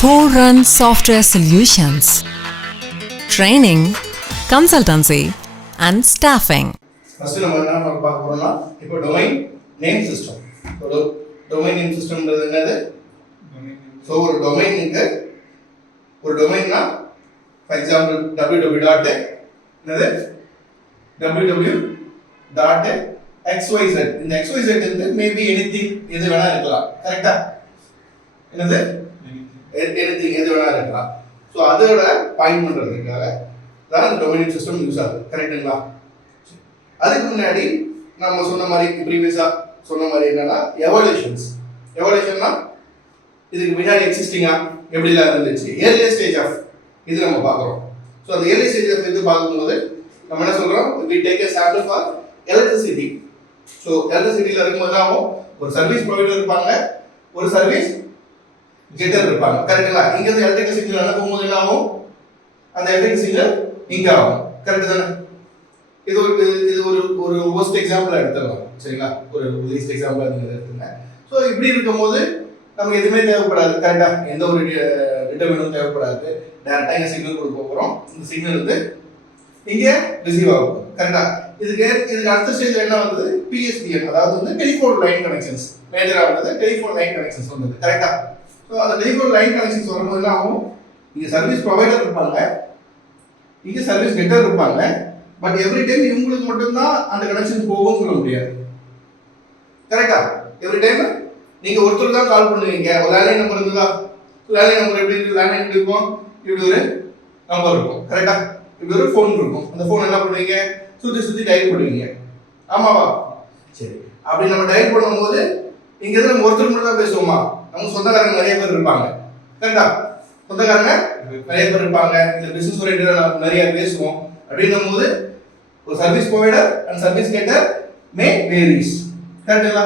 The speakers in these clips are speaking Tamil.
Forerun Software Solutions. Training, consultancy, and staffing. First, we will talk about domain name system. Domain name system is so a domain is for example www.xyz. In the xyz maybe anything is correct? Anything is so other point the domain system use correct? அதுக்கு முன்னாடி நம்ம சொன்ன மாதிரி ப்ரீவியஸா சொன்ன மாதிரி என்னன்னா எவல்யூஷன்னா இதுக்கு முன்னாடி எக்ஸிஸ்டிங்கா எப்படிலாம் இருந்துச்சு ஏர்லி ஸ்டேஜ் ஆஃப் இது நம்ம பார்க்குறோம். ஸோ அந்த ஏர்லி ஸ்டேஜ் ஆஃப் இது பார்க்கும்போது நம்ம என்ன சொல்றோம், we take a sample for electricity. So எலக்ட்ரிசிட்டியில் இருக்கும்போது தான் ஒரு சர்வீஸ் ப்ரொவைடர் இருப்பாங்க, ஒரு சர்வீஸ் கெட்டர் இருப்பாங்க, கரெக்டுங்களா? இங்கேருந்து எலக்ட்ரிக்கல் சிக்னல் அனுப்பும்போது என்ன ஆகும், அந்த எலக்ட்ரிக்கல் சிக்னல் இங்கே ஆகும், கரெக்டு தானே? இது ஒரு ஒஸ்ட் எக்ஸாம்பிள் எடுத்துக்கலாம், சரிங்களா? ஒரு லீஸ்ட் எக்ஸாம்பிள் எடுத்துங்க. ஸோ இப்படி இருக்கும்போது நமக்கு எதுவுமே தேவைப்படாது, கரெக்டா? எந்த ஒரு டிட்டர்மினும் தேவைப்படாது. டேரக்டா இங்கே சிக்னல் கொடுக்க போகிறோம், இந்த சிக்னல் வந்து இங்கே ரிசீவ் ஆகும், கரெக்டா? இதுக்கு அடுத்த ஸ்டேஜ் என்ன வந்தது, PSTN, அதாவது வந்து டெலிஃபோன் லைன் கனெக்ஷன்ஸ். மேஜரா வந்தது டெலிஃபோன் லைன் கனெக்ஷன்ஸ் வந்தது, கரெக்டா? ஸோ அந்த டெலிஃபோன் லைன் கனெக்ஷன்ஸ் வரும்போது என்ன ஆகும், இங்கே சர்வீஸ் ப்ரொவைடர் இருப்பாங்க, இங்கே சர்வீஸ் கெட்டர் இருப்பாங்க. பட் எவ்ரி டைம் இவங்களுக்கு மட்டும்தான் அந்த கனெக்ஷன் போகும்னு சொல்ல முடியாது, கரெக்டா? எவ்ரி டைம் நீங்க ஒருத்தர் தான் கால் பண்ணுவீங்க. ஒரு லேண்ட்லைன் நம்பர் இருந்தா, லேண்ட்லைன் நம்பர் எப்படி இருக்கு, லேண்ட்லைன் எப்படி இருக்கும், இப்படி ஒரு நம்பர் இருக்கும், கரெக்டா? இப்படி ஒரு ஃபோன் இருக்கும். அந்த ஃபோன் என்ன பண்ணுவீங்க, சுத்தி டயல் பண்ணுவீங்க, ஆமாவா? சரி, அப்படி நம்ம டயல் பண்ணும்போது இங்க இருந்து நம்ம ஒருத்தர் மட்டும் தான் பேசுவோமா? நம்ம சொந்தக்காரங்க நிறைய பேர் இருப்பாங்க, கரெக்டா? சொந்தக்காரங்க நிறைய பேர் இருப்பாங்க, இந்த பிசினஸ் ஓரியன்டா நம்ம நிறைய பேசுவோம். அப்படின்னும் போது ஒரு service provider and service getter May varies, கரெக்ட்டுங்களா?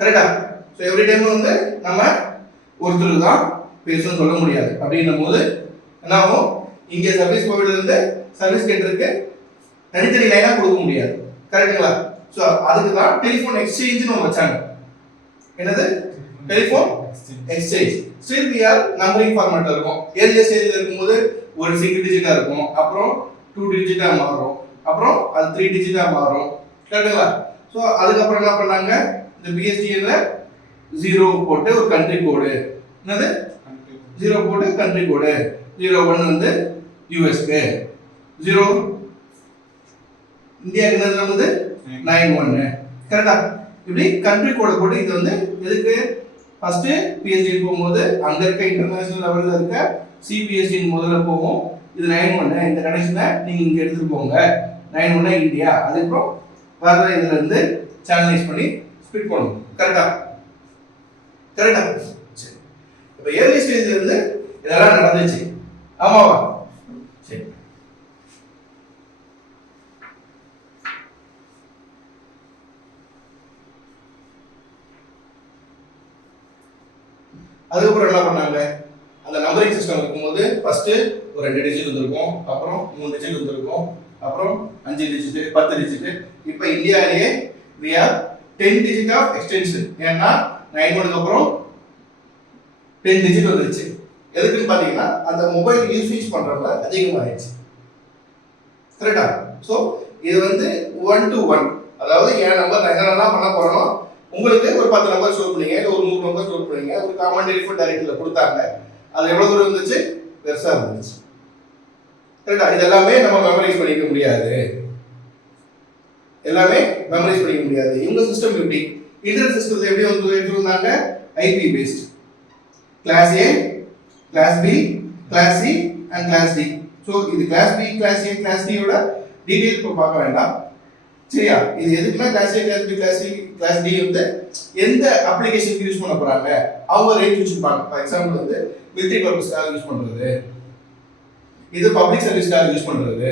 கரெக்டா? ஸோ எவ்ரி டைம் வந்து நம்ம ஒருத்தருக்கு தான் பேசணும்னு சொல்ல முடியாது. அப்படின்னும் போது என்ன ஆகும், இங்கே சர்வீஸ் ப்ரொவைடர் இருந்து சர்வீஸ் கெட்டருக்கு தனித்தனி லைனா கொடுக்க முடியாது, கரெக்ட்டுங்களா? ஸோ அதுக்கு தான் டெலிஃபோன் எக்ஸ்சேஞ்ச்னு ஒன்று வச்சாங்க. என்னது? Telephone exchange. Still we are numbering ஃபார்மேட்ல இருக்கும். ஏர்லி ஸ்டேஜ்ல இருக்கும்போது ஒரு சிங்கிள் டிஜிட்டா இருக்கும், அப்புறம் 2 டிஜிட்டா மாறும், அப்புறம் அது 3 டிஜிட்டா மாறும், கரெக்ட்டுங்களா? ஸோ அதுக்கப்புறம் என்ன பண்ணாங்க, இந்த பிஎஸ்டிஎன்ல 0 போட்டு ஒரு கண்ட்ரி கோடு, என்னது 0 போட்டு கண்ட்ரி கோடு, 01 வந்து யூஎஸ்க்கு, 0 இந்தியாவுக்கு என்னது வந்து 91, கரெக்டா? இப்படி கண்ட்ரி கோட போட்டு இது வந்து எதுக்கு, ஃபர்ஸ்ட் பிஎஸ்டி போகும்போது அங்க இருக்க இன்டர்நேஷனல் லெவல்ல இருக்க சிபிஎஸ்டி முதல்ல போகும். இது 91, இந்த கனெக்ஷனை நீங்க இங்க எடுத்துட்டு போங்க, 91 இந்தியா. அதுக்கப்புறம் வேற இதுல இருந்து சேனலைஸ் பண்ணி ஸ்பிட் பண்ணுவோம், கரெக்டா? கரெக்டா? சரி, இப்போ ஏர்லி ஸ்டேஜ்ல இருந்து இதெல்லாம் நடந்துச்சு, ஆமாவா? சரி, அதுக்கப்புறம் என்ன பண்ணாங்க, அந்த நம்பரிங் சிஸ்டம் இருக்கும்போது ஃபர்ஸ்ட் ஒரு 2 டிஜிட் வந்திருக்கும், அப்புறம் 3 டிஜிட் வந்திருக்கும், அப்புறம் 5 டிஜிட், 10 டிஜிட். இப்போ இந்தியாவிலேயே we have 10 digit of extension. ஏன்னா 91க்கு அப்புறம் 10 டிஜிட் வந்துருச்சு. எதுக்குன்னு பாத்தீங்கன்னா அந்த மொபைல் யூசேஜ் பண்றவங்க அதிகமாகிடுச்சு, கரெக்டா? ஸோ இது வந்து 1 to 1, அதாவது என் நம்பர் நான் என்னென்னலாம் பண்ண போறோம், உங்களுக்கு ஒரு 10 நம்பர் ஸ்டோர் பண்ணீங்க, இல்லை ஒரு 100 நம்பர் ஸ்டோர் பண்ணீங்க, ஒரு காமன் டெலிஃபோன் டைரக்டரியில் கொடுத்தாங்க. அது எவ்வளவு தூரம் இருந்துச்சு, பெருசா இருந்துச்சு, கரெக்டா? இதெல்லாமே நம்ம மெமரைஸ் பண்ணிக்க முடியாது, எல்லாமே மெமரைஸ் பண்ணிக்க முடியாது. இவங்க சிஸ்டம் எப்படி, இன்டர்நெட் சிஸ்டத்தை எப்படி வந்து எடுத்துருந்தாங்க, IP based, class A, class B, class C and class D. So இது class B, class A, class டியோட டீடைல் இப்போ பார்க்க வேண்டாம், சரியா? இது எதுக்குன்னா class A, class B, class C, class D வந்து எந்த அப்ளிகேஷனுக்கு யூஸ் பண்ண போறாங்க, அவங்க ரேஞ்ச் வச்சிருப்பாங்க. ஃபார் எக்ஸாம்பிள் வந்து மிலிட்டரி பர்பஸ்க்காக யூஸ் பண்றது, இது பப்ளிக் சர்வீஸ்க்காக யூஸ் பண்றது,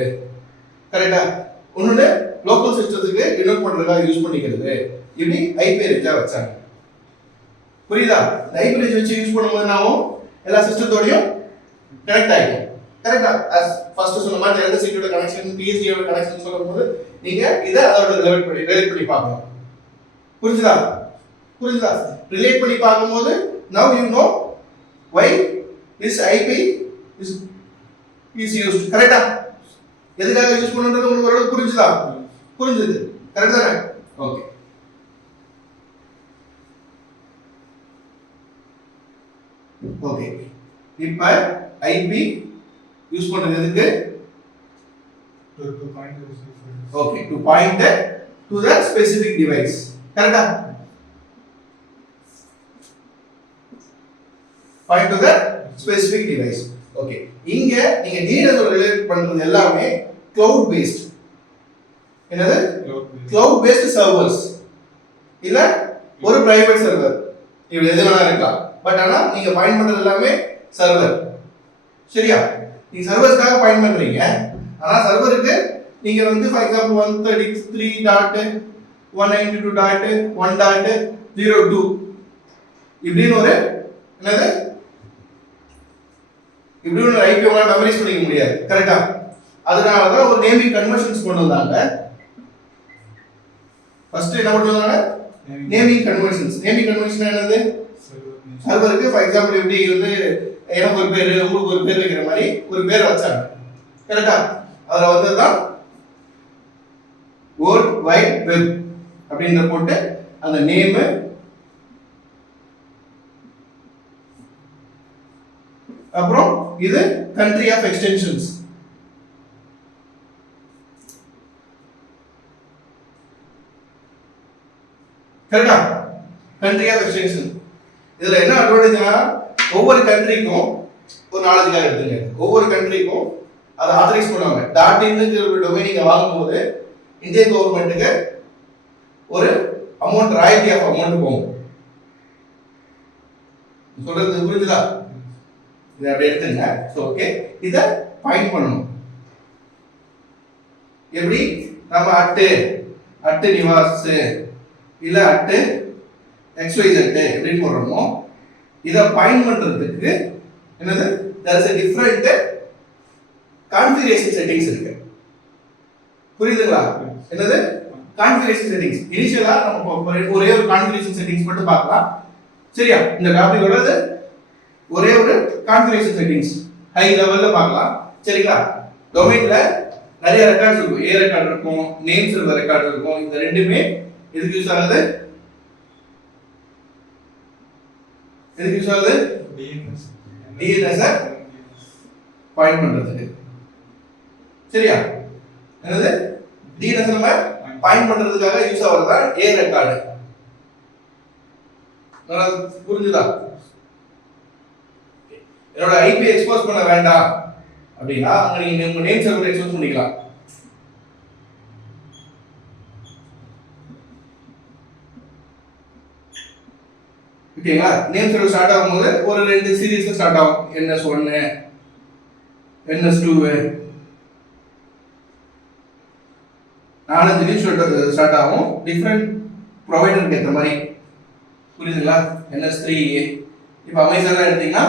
கரெக்டா? ஒன்னொன்னு லோக்கல் சிஸ்டத்துக்கு இன்வெர்ட் பண்றதுக்காக யூஸ் பண்ணிக்கிறது. இப்படி ஐபி ரேஞ்சா வச்சாங்க, புரியுதா? ஐபி ரேஞ்ச் வச்சு யூஸ் பண்ணும்போது நாமும் எல்லா சிஸ்டத்தோடையும் கனெக்ட் ஆகிடும், கரெக்டா? as first சொன்ன மாதிரி எலக்ட்ரிசிட்டி ஓட கனெக்ஷன் PSD ஓட கனெக்ஷன் சொல்லும்போது நீங்க இத அதோட ரிலேட் பண்ணி பார்க்கணும். புரியுதா? ரிலேட் பண்ணி பார்க்கும்போது now you know why this IP is used. கரெக்டா? எதுக்காக யூஸ் பண்ணனும்ன்றது உங்களுக்கு ஓரளவு புரிஞ்சுது. கரெக்ட் தானே? ஓகே. ஓகே. இப்ப IP யூஸ் பண்றது எதுக்கு? Okay, to point to the specific device. கரெக்ட்டா? point to the specific device. Okay. இங்க நீங்க DNS ஓட ரிலேட் பண்றது எல்லாமே cloud based. என்னது? cloud based servers. இல்ல ஒரு private server. இது எது வேணா இருக்கலாம். பட் ஆனா நீங்க பாயிண்ட் பண்றது எல்லாமே சர்வர். சரியா? நீங்க சர்வர்ஸ்க்காக பாயிண்ட் பண்றீங்க. ஆனா சர்வருக்கு நீங்க வந்து ஃபார் எக்ஸாம்பிள் 133.192.1.02 இப்படின்னு ஒரு என்னது இப்படி ஒரு ஐபி உங்களால மெமரைஸ் பண்ணிக்க முடியாது. கரெக்ட்டா? அதனால தான் ஒரு நேமிங் கன்வர்ஷன்ஸ் கொண்டு வந்தாங்க. ஃபர்ஸ்ட் என்ன பண்ணுவாங்க? நேமிங் கன்வர்ஷன்ஸ் என்னது? சர்வருக்கு ஃபார் எக்ஸாம்பிள் இப்படி வந்து எனக்கு ஒரு பேர் உங்களுக்கு ஒரு பேர் வைக்கிற மாதிரி ஒரு பேரை வச்சாங்க. கரெக்ட்டா? அதுல வந்ததுதான் வேர்ல்ட் வைட் வெப் அப்படின்ற போட்டு அந்த நேம் அப்புறம் இது country of extensions. கரெக்ட்டா? country of extension. இதுல என்ன அட்வான்டேஜ்னா ஒவ்வொரு கண்ட்ரிக்கும் ஒரு நாலேஜ்காக எடுத்துங்க. ஒவ்வொரு கண்ட்ரிக்கும் அதை ஆத்தரைஸ் பண்ணுவாங்க. .inங்கிற ஒரு டொமைன் நீங்க வாங்கும்போது இந்தியன் கவர்மெண்ட்டுக்கு ஒரு அமௌண்ட் ராயல்டி ஆஃப் அமௌண்ட் போகும். சொல்றது புரியுதா? இதை அப்படியே எடுத்துங்க. ஸோ ஓகே, இதை பாயிண்ட் பண்ணணும். எப்படி நம்ம அட்டு நிவாஸ் இல்ல அட்டு XYZ எப்படி போடுறோமோ இதை பாயிண்ட் பண்றதுக்கு என்னது there is a different configuration settings இருக்கு. புரியுதுங்களா? என்னது configuration settings. இனிஷியலா நம்ம ஒரே ஒரு configuration settings மட்டும் பார்க்கலாம். சரியா? இந்த டாபிக்கோட ஒரே ஒரு configuration settings ஹை லெவல்ல பார்க்கலாம். சரிங்களா? டொமைன்ல நிறைய ரெக்கார்ட்ஸ் இருக்கும். A ரெக்கார்ட் இருக்கும், நேம் சர்வர் ரெக்கார்ட் இருக்கும். இந்த ரெண்டுமே எதுக்கு யூஸ் ஆகுது? DNS பாயிண்ட் பண்றதுக்கு. சரியா? என்னது DNS நம்ம பாயிண்ட் பண்றதுக்காக யூஸ் ஆவறதா A ரெக்கார்ட். நல்லா புரிஞ்சுதா? என்னோட ஐபி எக்ஸ்போஸ் பண்ண வேண்டாம் அப்படின்னா அங்க நீங்க உங்க நேம் சர்வர் எக்ஸ்போஸ் பண்ணிக்கலாம். ஓகேங்களா? நேம் சர்வர் ஸ்டார்ட் ஆகும்போது ஒரு ரெண்டு சீரிஸ்ல ஸ்டார்ட் ஆகும். NS1 NS2 நாலஞ்சு லிஸ்ட் ஸ்டார்ட் ஆகும். டிஃபரெண்ட் ப்ரொவைடருக்கு ஏற்ற மாதிரி. புரியுதுங்களா? NS3 இப்போ அமேசான்ல எடுத்தீங்கன்னா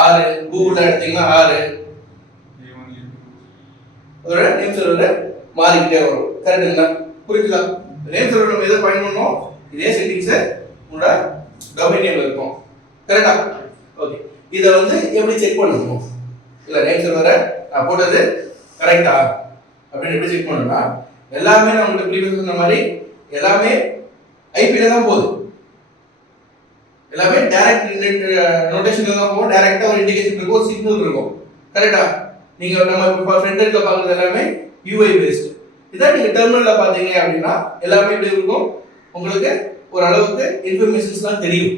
6, கூகுள்ல எடுத்தீங்கன்னா 6. அதோட நேம் சர்வர் மாறிக்கிட்டே வரும். கரெக்ட்டுங்களா? புரியுதுங்களா? நேம் சர்வர் நம்ம எதை பாயிண்ட் பண்ணோம்? இதே செட்டிங்ஸ் உங்களோட டொமைன் நேம்ல இருக்கும். கரெக்ட்டா? ஓகே. இத வந்து எப்படி செக் பண்ணணும்? இல்ல நேம் சர்வரை நான் போட்டது கரெக்ட்டா அப்படி எப்படி செக் பண்ணனும்னா எல்லாமே நான் உங்களுக்கு ப்ரீவியஸ் சொன்ன மாதிரி எல்லாமே ஐபில தான் போகுது. எல்லாமே டைரக்ட் நோட்டேஷன்ல தான் போகும். டைரக்ட்டா ஒரு இண்டிகேஷன் இருக்கும், ஒரு சிக்னல் இருக்கும். கரெக்ட்டா? நீங்க நம்ம இப்ப ஃப்ரண்ட் எண்ட்ல பாக்குறது எல்லாமே UI பேஸ்ட். இத நீங்க டெர்மினல்ல பாத்தீங்க அப்படினா எல்லாமே எப்படி இருக்கும்? உங்களுக்கு ஒரு அளவுக்கு இன்ஃபர்மேஷன்ஸ்லாம் தெரியும்.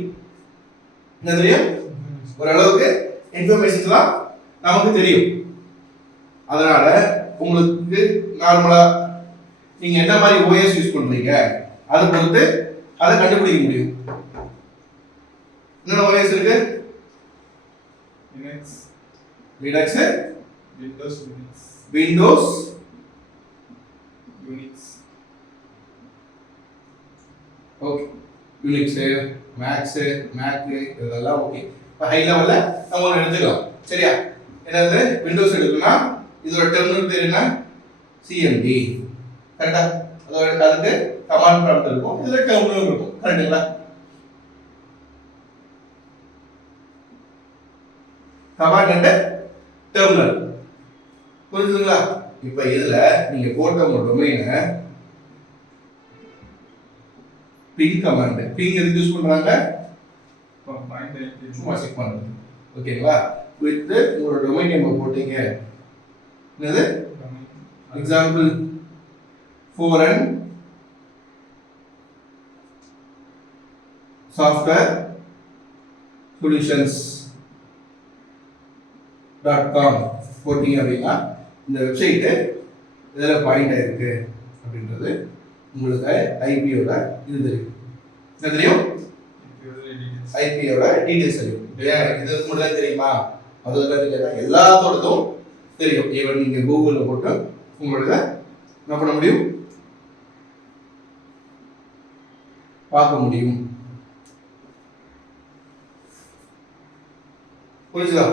என்ன தெரியும்? ஒரு அளவுக்கு இன்ஃபர்மேஷன்ஸ்லாம் நமக்கு தெரியும். அதனால உங்களுக்கு நார்மலா நீங்க என்ன மாதிரி OS யூஸ் பண்றீங்க அதை பொறுத்து அதை கண்டுபிடிக்க முடியும். என்ன OS இருக்கு? Linux, Windows, okay. Unix, Mac இதெல்லாம் ஓகே. இப்போ ஹை லெவல்ல நம்ம ஒன்று எடுத்துக்கலாம். சரியா? என்னது விண்டோஸ் எடுக்குன்னா இதோட டெர்மினல் பேர் என்ன சிஎம்டி கரெக்டா அதுக்கு கமாண்ட் ப்ராம்ப்ட் இருக்கும் இதுல டெர்மினல் இருக்கும் கரெக்ட்டுங்களா கமாண்ட் அண்ட் டெர்மினல் புரியுதுங்களா இப்போ இதுல நீங்க போட்ட உங்க டொமைனை பிங் கமாண்ட் பிங் எதுக்கு யூஸ் பண்றாங்க சும்மா செக் பண்றது ஓகேங்களா வித் உங்களோட டொமைன் நேம் போட்டீங்க என்னது எக்ஸாம்பிள் Forerun software solutions.com போட்டீங்க அப்படின்னா இந்த வெப்சைட் இதில் பாயிண்ட் ஆயிருக்கு அப்படின்றது உங்களுக்கு ஐபியோட இது தெரியும் என்ன தெரியும் ஐபியோட டீடைல்ஸ் தெரியும் இல்லையா இது மட்டும் தான் தெரியுமா அதோட எல்லாத்தோடதும் தெரியும் ஈவன் நீங்கள் கூகுளில் போட்டு உங்களோட என்ன பண்ண முடியும் பார்க்க முடியும் புரிஞ்சுதா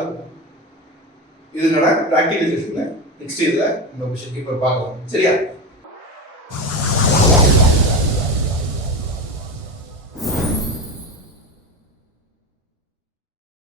இதுக்கான ப்ராக்டிகல் செஷன்ல நெக்ஸ்ட் இயர்ல நம்ம விஷயம் இப்போ பார்க்கலாம் சரியா